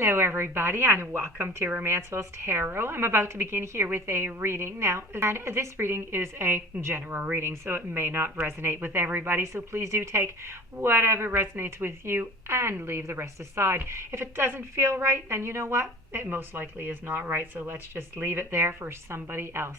Hello everybody and welcome to Romancefull's Tarot. I'm about to begin here with a reading now, and this reading is a general reading, so it may not resonate with everybody, so please do take whatever resonates with you and leave the rest aside. If it doesn't feel right, then you know what? It most likely is not right, so let's just leave it there for somebody else.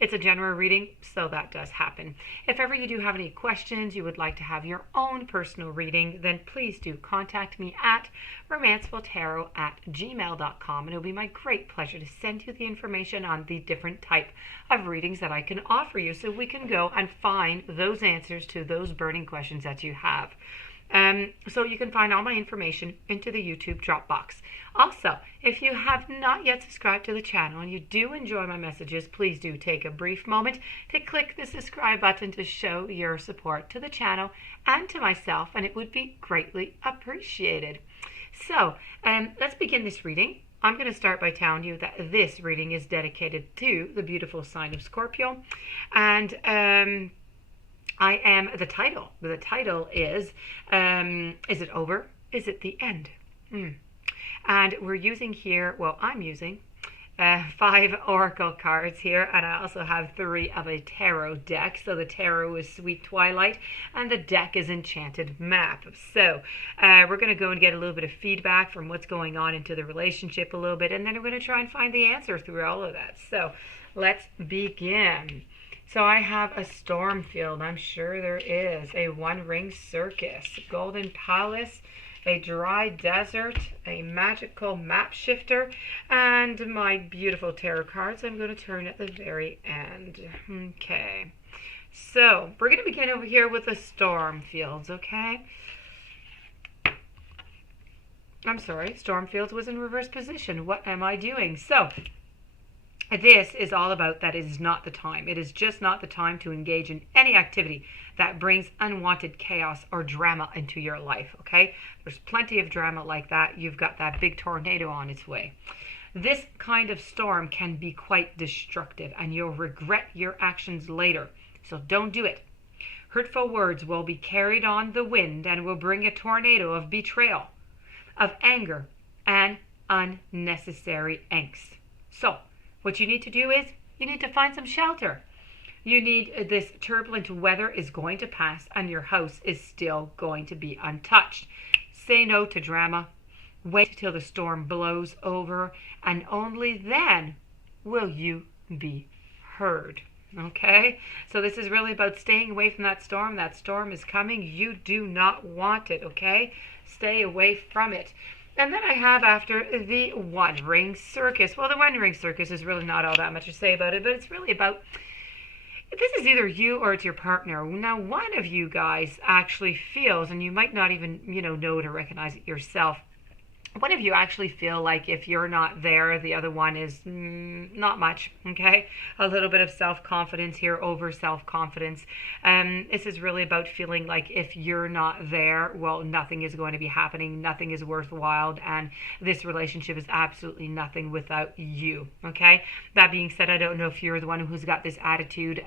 It's a general reading, so that does happen. If ever you do have any questions, you would like to have your own personal reading, then please do contact me at romancefulltarot@gmail.com, and it'll be my great pleasure to send you the information on the different type of readings that I can offer you, so we can go and find those answers to those burning questions that you have. So you can find all my information into the YouTube drop box. Also, if you have not yet subscribed to the channel and you do enjoy my messages, please do take a brief moment to click the subscribe button to show your support to the channel and to myself, and it would be greatly appreciated. So, let's begin this reading. I'm going to start by telling you that this reading is dedicated to the beautiful sign of Scorpio, and I am the title. The title is it over? Is it the end? And we're using here, well, I'm using 5 oracle cards here, and I also have 3 of a tarot deck. So the tarot is Sweet Twilight, and the deck is Enchanted Map. So we're going to go and get a little bit of feedback from what's going on into the relationship a little bit, and then we're going to try and find the answer through all of that. So let's begin. So I have a storm field. I'm sure there is. A one-ring circus, golden palace, a dry desert, a magical map shifter, and my beautiful tarot cards I'm going to turn at the very end. Okay. So we're going to begin over here with the storm fields, okay? I'm sorry, storm fields was in reverse position. What am I doing? So this is all about that it is not the time. It is just not the time to engage in any activity that brings unwanted chaos or drama into your life, okay? There's plenty of drama like that. You've got that big tornado on its way. This kind of storm can be quite destructive, and you'll regret your actions later. So don't do it. Hurtful words will be carried on the wind and will bring a tornado of betrayal, of anger, and unnecessary angst. So what you need to do is you need to find some shelter. You need this turbulent weather is going to pass, and your house is still going to be untouched. Say no to drama. Wait till the storm blows over, and only then will you be heard. Okay? So this is really about staying away from that storm. That storm is coming. You do not want it, okay? Stay away from it. And then I have after the one-ring circus. Well, the one-ring circus is really not all that much to say about it, but it's really about, this is either you or it's your partner. Now, one of you guys actually feels, and you might not even, know to recognize it yourself, one of you actually feel like if you're not there, the other one is not much, okay? A little bit of self-confidence here, over self-confidence. This is really about feeling like if you're not there, well, nothing is going to be happening, nothing is worthwhile, and this relationship is absolutely nothing without you, okay? That being said, I don't know if you're the one who's got this attitude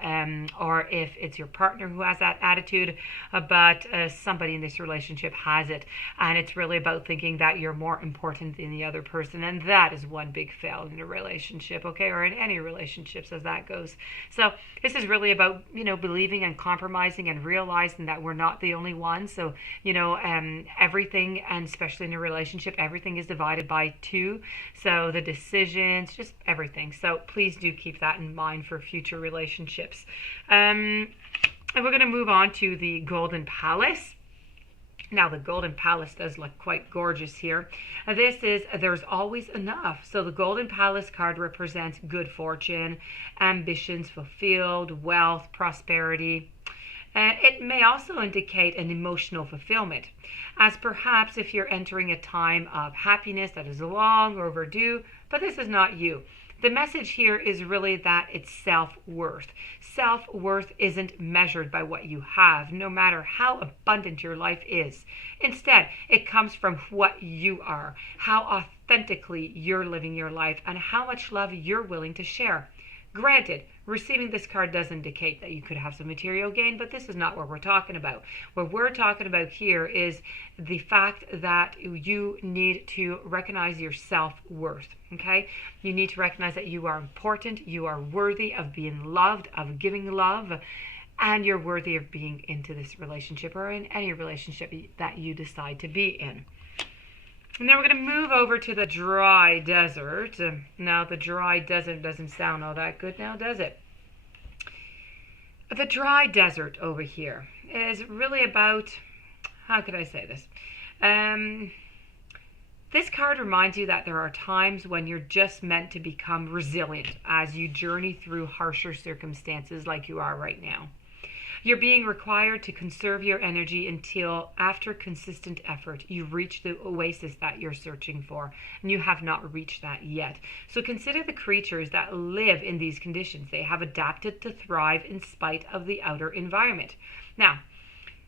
or if it's your partner who has that attitude, but somebody in this relationship has it, and it's really about thinking that you're more important than the other person, and that is one big fail in a relationship, okay, or in any relationships as that goes. So this is really about believing and compromising and realizing that we're not the only one. So everything, and especially in a relationship, everything is divided by 2. So the decisions, just everything. So please do keep that in mind for future relationships. And we're going to move on to the Golden Palace. Now, the Golden Palace does look quite gorgeous here. This is, there's always enough. So the Golden Palace card represents good fortune, ambitions fulfilled, wealth, prosperity. It may also indicate an emotional fulfillment, as perhaps if you're entering a time of happiness that is long overdue, but this is not you. The message here is really that it's self-worth. Self-worth isn't measured by what you have, no matter how abundant your life is. Instead, it comes from what you are, how authentically you're living your life, and how much love you're willing to share. Granted, receiving this card does indicate that you could have some material gain, but this is not what we're talking about. What we're talking about here is the fact that you need to recognize your self-worth, okay? You need to recognize that you are important, you are worthy of being loved, of giving love, and you're worthy of being into this relationship or in any relationship that you decide to be in. And then we're going to move over to the dry desert. Now, the dry desert doesn't sound all that good now, does it? The dry desert over here is really about, how could I say this? This card reminds you that there are times when you're just meant to become resilient as you journey through harsher circumstances like you are right now. You're being required to conserve your energy until, after consistent effort, you reach the oasis that you're searching for, and you have not reached that yet. So consider the creatures that live in these conditions. They have adapted to thrive in spite of the outer environment. Now,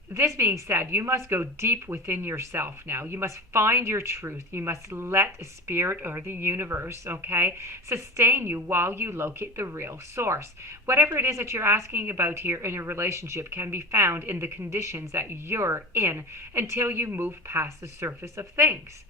this being said, you must go deep within yourself now. You must find your truth. You must let spirit or the universe, okay, sustain you while you locate the real source. Whatever it is that you're asking about here in a relationship can be found in the conditions that you're in until you move past the surface of things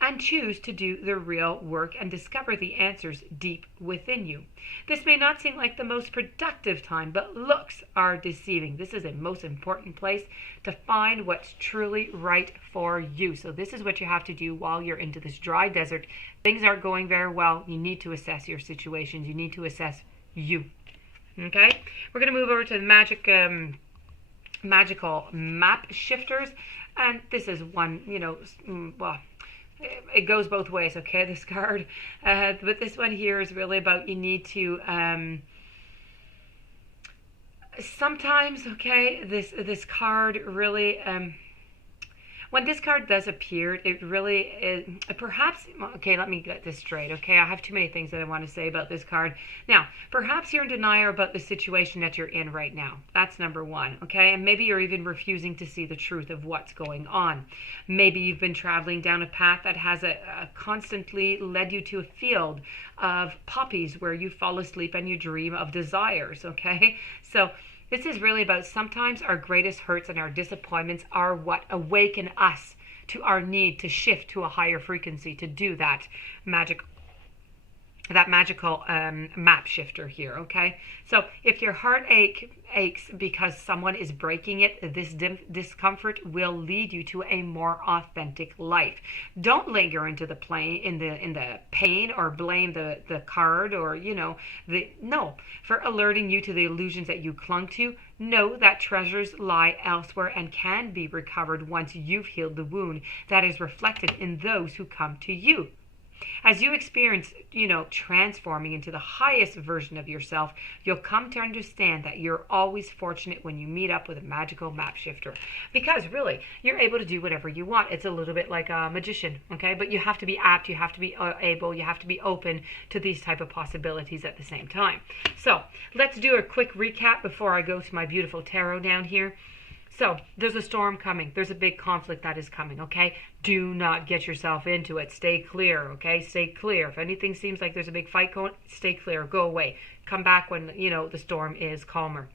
and choose to do the real work and discover the answers deep within you. This may not seem like the most productive time, but looks are deceiving. This is a most important place to find what's truly right for you. So this is what you have to do while you're into this dry desert. Things aren't going very well. You need to assess your situations. You need to assess you. Okay? We're going to move over to the magical map shifters. And this is one, well, it goes both ways, okay, this card. But this one here is really about you need to, sometimes, okay, this card really, when this card does appear, it really is, perhaps, okay, let me get this straight, okay? I have too many things that I want to say about this card. Now, perhaps you're in denial about the situation that you're in right now. That's number one, okay? And maybe you're even refusing to see the truth of what's going on. Maybe you've been traveling down a path that has constantly led you to a field of poppies where you fall asleep and you dream of desires, okay? So, this is really about sometimes our greatest hurts and our disappointments are what awaken us to our need to shift to a higher frequency, to do that magical map shifter here, okay? So if your heart aches because someone is breaking it, this discomfort will lead you to a more authentic life. Don't linger into the pain or blame the card or for alerting you to the illusions that you clung to. Know that treasures lie elsewhere and can be recovered once you've healed the wound that is reflected in those who come to you. As you experience, transforming into the highest version of yourself, you'll come to understand that you're always fortunate when you meet up with a magical map shifter. Because really, you're able to do whatever you want. It's a little bit like a magician, okay? But you have to be apt, you have to be able, you have to be open to these type of possibilities at the same time. So, let's do a quick recap before I go to my beautiful tarot down here. So, there's a storm coming. There's a big conflict that is coming, okay? Do not get yourself into it. Stay clear, okay? Stay clear. If anything seems like there's a big fight going, stay clear. Go away. Come back when, the storm is calmer.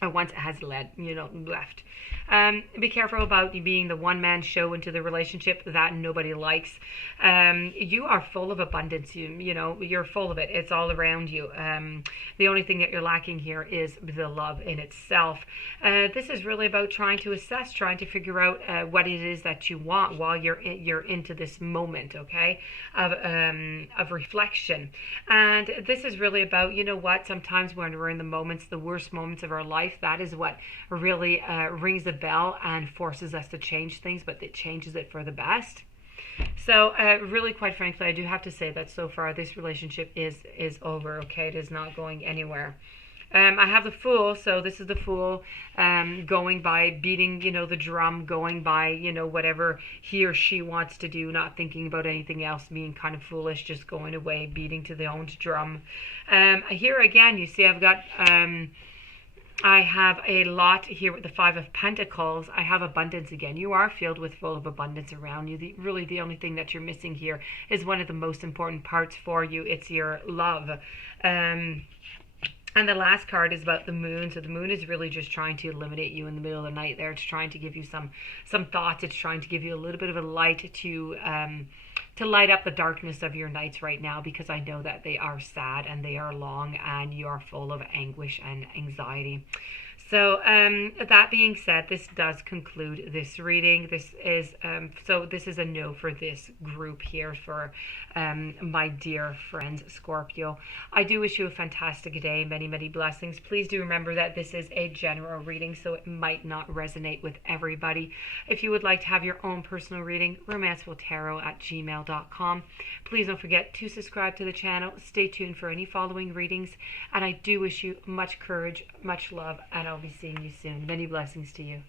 Or once it has left. Be careful about you being the one-man show into the relationship that nobody likes. You are full of abundance. You're full of it. It's all around you. The only thing that you're lacking here is the love in itself. This is really about trying to assess, trying to figure out what it is that you want while you're into this moment, okay, of reflection. And this is really about, sometimes when we're in the worst moments of our life, that is what really rings the bell and forces us to change things, but it changes it for the best. So really, quite frankly, I do have to say that so far this relationship is over, okay? It is not going anywhere. I have the Fool, so this is the Fool going by beating, the drum, going by, whatever he or she wants to do, not thinking about anything else, being kind of foolish, just going away, beating to the own drum. Here again, you see I've got I have a lot here with the Five of Pentacles. I have abundance again. You are filled with full of abundance around you. Really, the only thing that you're missing here is one of the most important parts for you. It's your love. And the last card is about the moon. So the moon is really just trying to eliminate you in the middle of the night there. It's trying to give you some thoughts. It's trying to give you a little bit of a light to light up the darkness of your nights right now, because I know that they are sad and they are long and you are full of anguish and anxiety. So that being said, this does conclude this reading. This is this is a no for this group here for my dear friends Scorpio. I do wish you a fantastic day, many blessings. Please do remember that this is a general reading, so it might not resonate with everybody. If you would like to have your own personal reading, romancefulltarot@gmail.com. Please don't forget to subscribe to the channel. Stay tuned for any following readings, and I do wish you much courage, much love, and I'll be seeing you soon. Many blessings to you.